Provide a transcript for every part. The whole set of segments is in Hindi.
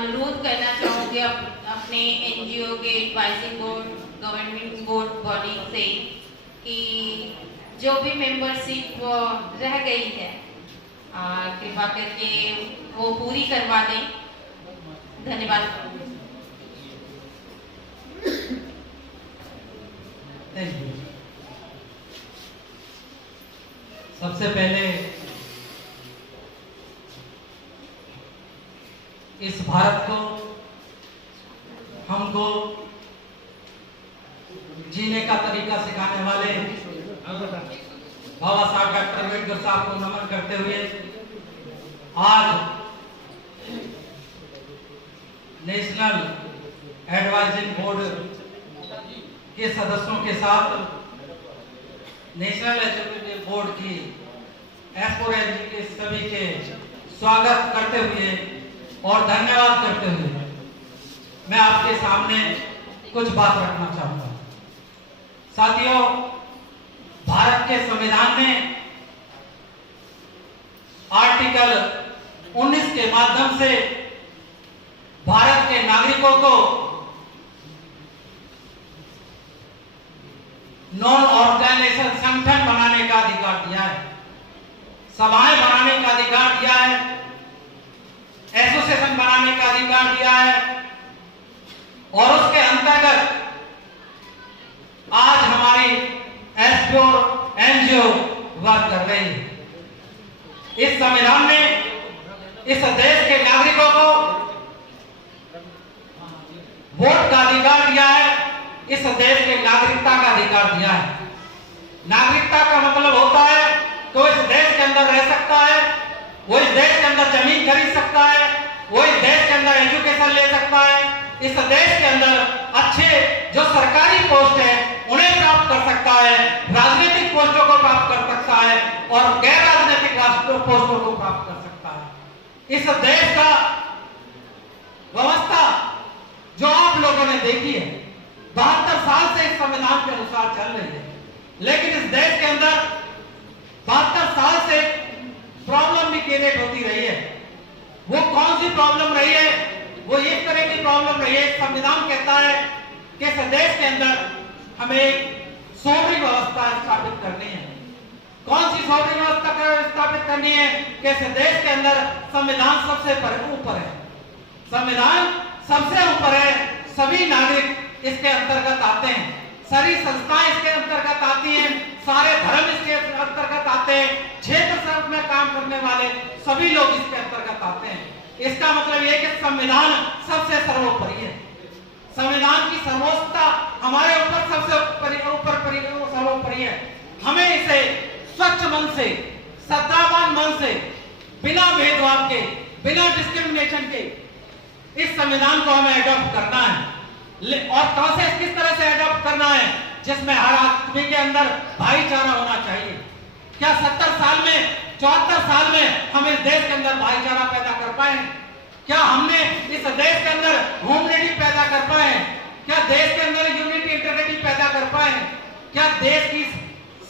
अनुरोध करना चाहूँगी अपने एनजीओ के advising board, government board body से कि जो भी मेंबरशिप रह गई है कृपा करके वो पूरी करवा दें। धन्यवाद। सबसे पहले इस भारत को, हमको जीने का तरीका सिखाने वाले बाबा साहब डॉक्टर अम्बेडकर साहब को नमन करते हुए आज नेशनल एडवाइजरी बोर्ड के सदस्यों के साथ नेशनल एजुकेशन बोर्ड की एसओएनजी के सभी के स्वागत करते हुए और धन्यवाद करते हुए मैं आपके सामने कुछ बात रखना चाहूंगा। साथियों, भारत के संविधान में आर्टिकल 19 के माध्यम से भारत के नागरिकों को नॉन ऑर्गेनाइजेशन संगठन बनाने का अधिकार दिया है, सभाएं बनाने का अधिकार दिया है, एसोसिएशन बनाने का अधिकार दिया है और उसके अंतर्गत आज हमारी एसपीओ एनजीओ वर्क कर रही है। इस संविधान ने इस देश के नागरिकों को वोट का अधिकार दिया है, इस देश के नागरिकता का अधिकार दिया है। नागरिकता का मतलब होता है कि वो इस देश के अंदर रह सकता है, वो इस देश के अंदर जमीन खरीद सकता है, वो इस देश के अंदर एजुकेशन ले सकता है, इस देश के अंदर अच्छे जो सरकारी पोस्ट है उन्हें प्राप्त कर सकता है, राजनीतिक पोस्टों को प्राप्त कर सकता है और गैर राजनीतिक पोस्टों को प्राप्त कर सकता है। इस देश का व्यवस्था जो आप लोगों ने देखी है 72 साल से इस संविधान के अनुसार चल रही है, लेकिन इस देश के अंदर 72 साल से प्रॉब्लम भी क्रिएट होती रही है। वो कौन सी प्रॉब्लम रही है? वो इस तरह की प्रॉब्लम रही है। संविधान कहता है कि इस देश के अंदर हमें सोवरिन व्यवस्था स्थापित करनी है। कौन सी सोवरिन व्यवस्था स्थापित करनी है? कि इस देश के अंदर संविधान सबसे ऊपर है, संविधान सबसे ऊपर है, सभी नागरिक इसके अंतर्गत आते हैं, सारी संस्थाएं इसके अंतर्गत आती हैं, सारे धर्म इसके अंतर्गत आते हैं, क्षेत्र में काम करने वाले सभी लोग इसके अंतर्गत आते हैं। इसका मतलब यह कि संविधान सबसे सर्वोपरि है, संविधान की सर्वोच्चता हमारे ऊपर सबसे सर्वोपरि है। हमें इसे स्वच्छ मन से, श्रद्धावान मन से, बिना भेदभाव के, बिना डिस्क्रिमिनेशन के इस संविधान को हमें अडॉप्ट करना है। और किस तरह से अडॉप्ट करना है? जिसमें हर आदमी के अंदर भाईचारा होना चाहिए। क्या 70 साल में, 74 साल में हम इस देश के अंदर भाईचारा पैदा कर पाए? क्या हमने इस देश के अंदर ह्यूमैनिटी पैदा कर पाए? क्या देश के अंदर यूनिटी इंटीग्रिटी पैदा कर पाए? क्या देश की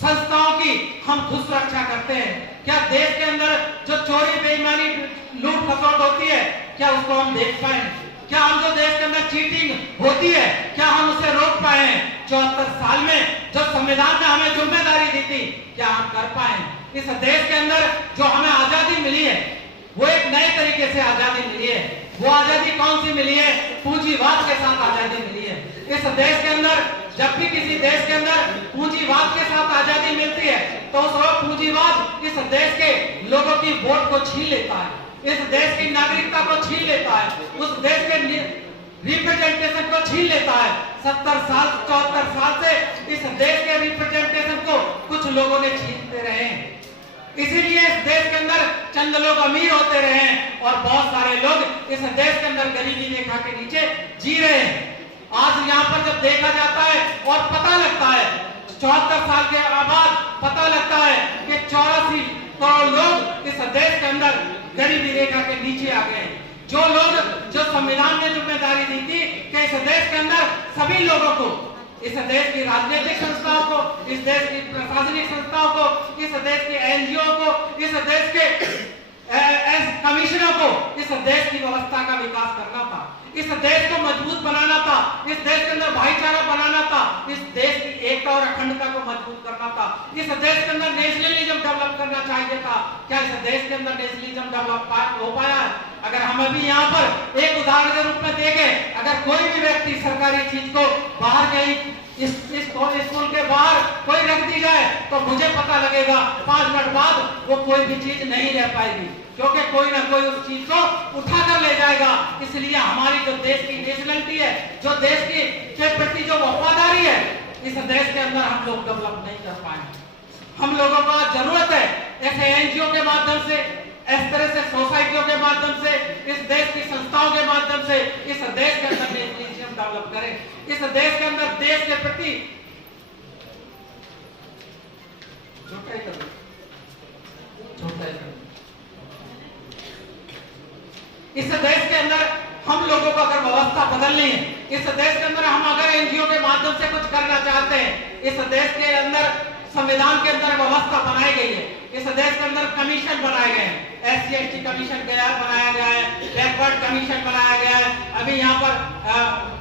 संस्थाओं की हम खुद सुरक्षा करते हैं? क्या देश के अंदर जो चोरी, बेईमानी, लूट खसोट होती है, क्या उसको हम देख पाए? क्या हम जो देश के अंदर चीटिंग होती है, क्या हम उसे रोक पाए हैं? 74 साल में जो संविधान ने हमें जिम्मेदारी दी थी, क्या हम कर पाए? इस देश के अंदर जो हमें आजादी मिली है, वो एक नए तरीके से आजादी मिली है। वो आजादी कौन सी मिली है? पूंजीवाद के साथ आजादी मिली है। इस देश के अंदर जब भी किसी देश के अंदर पूंजीवाद के साथ आजादी मिलती है तो उस वक्त पूंजीवाद इस देश के लोगों की वोट को छीन लेता है, इस देश की नागरिकता को छीन लेता है, उस देश के रिप्रेजेंटेशन को छीन लेता है। 70 साल, 74 साल से इस देश के रिप्रेजेंटेशन को कुछ लोगों ने छीनते रहे हैं। इसीलिए इस देश के अंदर चंद लोग अमीर होते रहे हैं और बहुत सारे लोग इस देश के अंदर गरीबी रेखा के नीचे जी रहे हैं। आज यहाँ पर जब देखा जाता है और पता लगता है 74 साल के बाद पता लगता है कि 84 करोड़ लोग इस देश के अंदर गरीबी रेखा के नीचे आ गए। जो लोग, जो संविधान ने जिम्मेदारी दी थी कि इस देश के अंदर सभी लोगों को, इस देश की राजनीतिक संस्थाओं को, इस देश की प्रशासनिक संस्थाओं को, इस देश के एनजीओ को, इस देश के कमिश्नर को इस देश की व्यवस्था का विकास करना था, इस देश को मजबूत बनाना था, इस देश के अंदर भाईचारा बनाना था, इस देश की एकता और अखंडता को मजबूत करना था, इस देश के अंदर नेशनलिज्म डेवलप करना चाहिए था। क्या इस देश के अंदर नेशनलिज्म डेवलप हो पाया है? अगर हम अभी यहाँ पर एक उदाहरण के रूप में देखें, अगर कोई भी व्यक्ति सरकारी चीज को बाहर कहीं इस स्कूल के बाहर कोई रख दी जाए तो मुझे पता लगेगा 5 मिनट बाद वो कोई भी चीज नहीं रह पाएगी, क्योंकि कोई ना कोई उस चीज को उठा कर ले जाएगा। इसलिए हमारी जो देश की नेशनलिटी है, जो देश की के प्रति जो वफादारी है, इस देश के अंदर हम लोग डेवलप नहीं कर पाए। हम लोगों को जरूरत है ऐसे एनजीओ के माध्यम से, इस तरह से सोसाइटियों के माध्यम से, इस देश की संस्थाओं के माध्यम से इस देश के अंदर नेशनलिज्म डेवलप करें, इस देश के अंदर देश के प्रति इस देश के अंदर हम लोगों को अगर व्यवस्था बदलनी है, इस देश के अंदर हम अगर एनजीओ के माध्यम से कुछ करना चाहते हैं, इस देश के अंदर संविधान के अंदर व्यवस्था बनाई गई है, इस देश के अंदर कमीशन बनाए गए हैं, SC/ST कमीशन बनाया गया है, बैकवर्ड कमीशन बनाया गया है, अभी यहाँ पर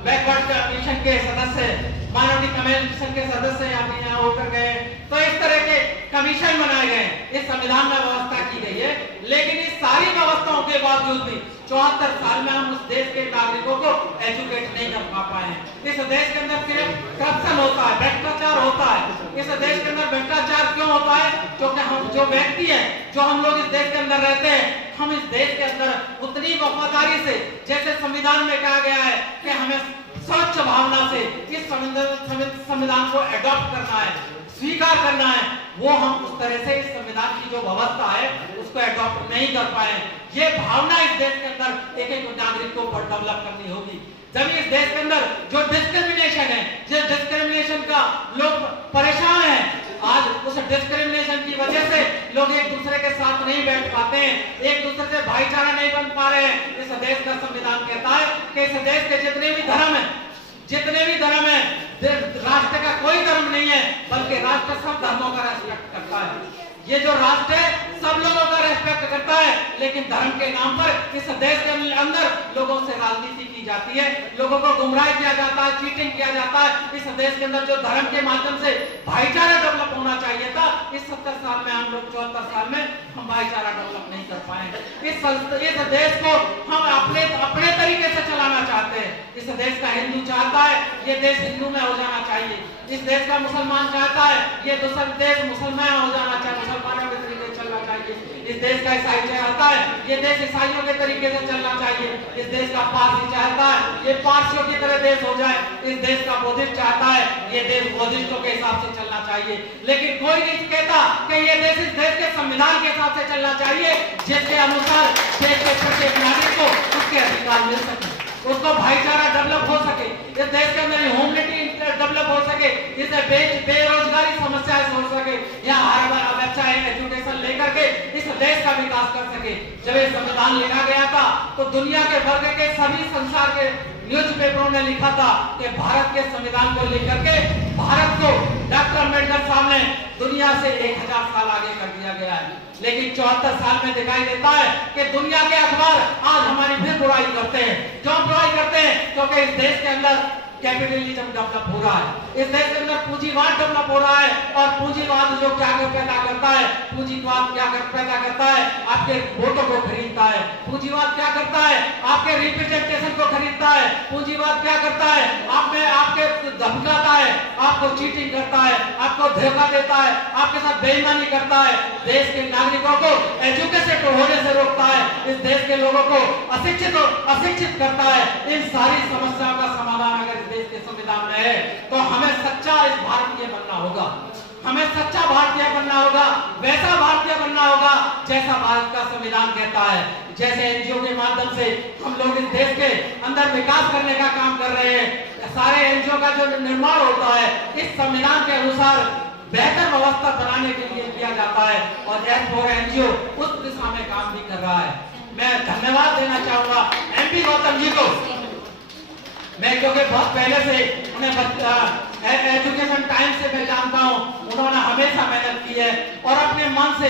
बैकवर्ड कमीशन के सदस्य, माइनॉरिटी कमीशन के सदस्य यहाँ होकर गए। तो इस तरह के कमीशन बनाए गए, इस संविधान में व्यवस्था की गई है। लेकिन इस सारी व्यवस्थाओं के बावजूद भी 74 साल में हम उस देश के नागरिकों को एजुकेट नहीं कर पा पाए हैं। इस देश के अंदर सिर्फ करप्शन होता है, भ्रष्टाचार होता है। इस देश के अंदर भ्रष्टाचार क्यों होता है? क्योंकि हम जो व्यक्ति हैं, जो हम लोग इस देश के अंदर रहते हैं, हम इस देश के अंदर उतनी वफादारी से, जैसे संविधान में कहा गया है कि हमें स्वच्छ भावना से इस संविधान को एडॉप्ट करना है, स्वीकार करना है, वो हम उस तरह से इस संविधान की जो व्यवस्था है उसको एडॉप्ट नहीं कर पाए। ये भावना इस देश के अंदर एक एक नागरिक को डेवलप करनी होगी। जब इस देश के अंदर जो डिस्क्रिमिनेशन है, जिस डिस्क्रिमिनेशन का लोग परेशान हैं, आज उस डिस्क्रिमिनेशन की वजह से लोग एक दूसरे के साथ नहीं बैठ पाते हैं, एक दूसरे से भाईचारा नहीं बन पा रहे हैं। इस देश का संविधान कहता है कि इस देश के जितने भी धर्म है, राष्ट्र का कोई धर्म नहीं है, बल्कि राष्ट्र सब धर्मों का रेस्पेक्ट करता है। ये जो राष्ट्र है सब लोगों का रेस्पेक्ट करता है, लेकिन धर्म के नाम पर इस देश के अंदर लोगों से राजनीति की जाती है, लोगों को गुमराह किया जाता है, चीटिंग किया जाता है। इस देश के अंदर जो धर्म के माध्यम से भाईचारा डेवलप होना चाहिए था, इस 70 साल में हम लोग 74 साल में हम भाईचारा डेवलप नहीं कर पाए। इस देश को हम अपने तरीके से चलाना चाहते हैं। इस देश का हिंदू चाहता है ये देश हिंदू में हो जाना चाहिए, इस देश का मुसलमान चाहता है ये दूसरा देश मुसलमान हो जाना चाहिए, मुसलमानों के तरीके से चलना चाहिए। इस देश का ईसाई चाहता है ये देश ईसाइयों के तरीके से चलना चाहिए। इस देश का पारसी चाहता है ये पारसियों की तरह देश हो जाए। इस देश का बौद्धिस्ट चाहता है ये देश बौद्धिस्टों के हिसाब से चलना चाहिए। लेकिन कोई नहीं कहता कि ये देश इस देश के संविधान के हिसाब से चलना चाहिए, जिसके अनुसार देश के प्रत्येक नागरिक को उसके अधिकार मिल सके, उसको भाईचारा डेवलप हो सके, इस देश के अंदर ह्यूमैनिटी डेवलप हो सके, इससे बेरोजगारी समस्या हो सके, यहाँ हर बच्चा एजुकेशन लेकर के इस देश का विकास कर सके। जब ये संविधान लिखा गया था तो दुनिया के वर्ग के सभी संसार के न्यूज़पेपरों ने लिखा था कि भारत के संविधान को लेकर के भारत को डॉक्टर अम्बेडकर साहब ने दुनिया से 1000 साल आगे कर दिया गया है। लेकिन 74 साल में दिखाई देता है कि दुनिया के अखबार आज हमारी फिर बुराई करते हैं। क्यों बुराई करते हैं? क्योंकि इस देश के अंदर कैपिटलिज्म डेवलप हो रहा है, इस देश के अंदर पूंजीवाद डेवलप हो रहा है। और पूंजीवाद जो क्या पैदा करता है, पूंजीवाद क्या पैदा करता है, आपके वोटों को खरीदता है। पूंजीवाद क्या करता है, आपके रिप्रेजेंटेशन को खरीदता है। पूंजीवाद क्या करता है, आपके धमकाता है, आपको चीटिंग करता है, आपको धोखा देता है, आपके साथ बेईमानी करता है, देश के नागरिकों को एजुकेटेड होने से रोकता है, इस देश के लोगों को अशिक्षित करता है। इन सारी समस्याओं का समाधान अगर देश के संविधान में है तो हमें सच्चा इस भारतीय बनना होगा, हमें सच्चा भारतीय बनना होगा, वैसा भारतीय बनना होगा जैसा भारत का संविधान कहता है। जैसे एनजीओ के माध्यम से हम लोग इस देश के अंदर विकास करने का काम कर रहे हैं, सारे एनजीओ का जो निर्माण होता है इस संविधान के अनुसार बेहतर व्यवस्था बनाने के लिए किया जाता है और S4 एनजीओ उस दिशा में काम भी कर रहा है। मैं धन्यवाद देना चाहूंगा MP गौतम जी को। मैं क्योंकि बहुत पहले से उन्हें एजुकेशन टाइम से मैं जानता हूं, उन्होंने हमेशा मेहनत की है और अपने मन से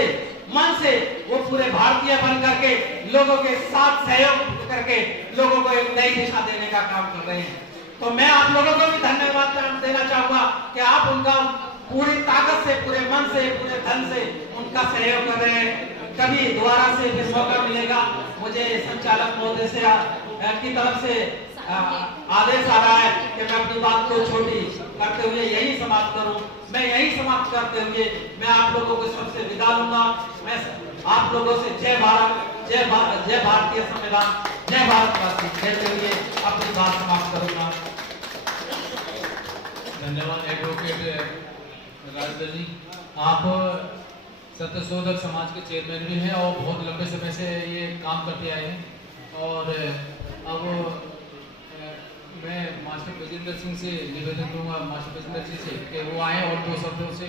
मन से वो पूरे भारतीय बन करके लोगों के साथ सहयोग करके लोगों को एक नई दिशा देने का काम कर रहे हैं। तो मैं आप लोगों को भी धन्यवाद देना चाहूंगा कि आप उनका पूरी ताकत से, पूरे मन से, पूरे धन से उनका सहयोग कर रहे हैं। कभी दोबारा से फिर मौका मिलेगा, मुझे संचालक महोदय से की तरफ से आदेश आ रहा है कि मैं अपनी बात को छोटी करते हुए यही समाप्त करूं। मैं यही समाप्त करते हुए मैं आप लोगों को सबसे विदा लूंगा। मैं आप लोगों से जय भारत, जय भारतीय संविधान, जय भारतवासी कहते हुए अपनी बात समाप्त करूंगा। धन्यवाद एडवोकेट राजेंद्र जी। आप सत्यशोधक समाज के चेयरमैन भी हैं और बहुत लंबे समय से ये काम करते आए हैं। और अब मैं मास्टर ब्रजेंद्र सिंह से निवेदन करूंगा, मास्टर ब्रजेंद्र जी से, कि वो आए और 2 शब्दों से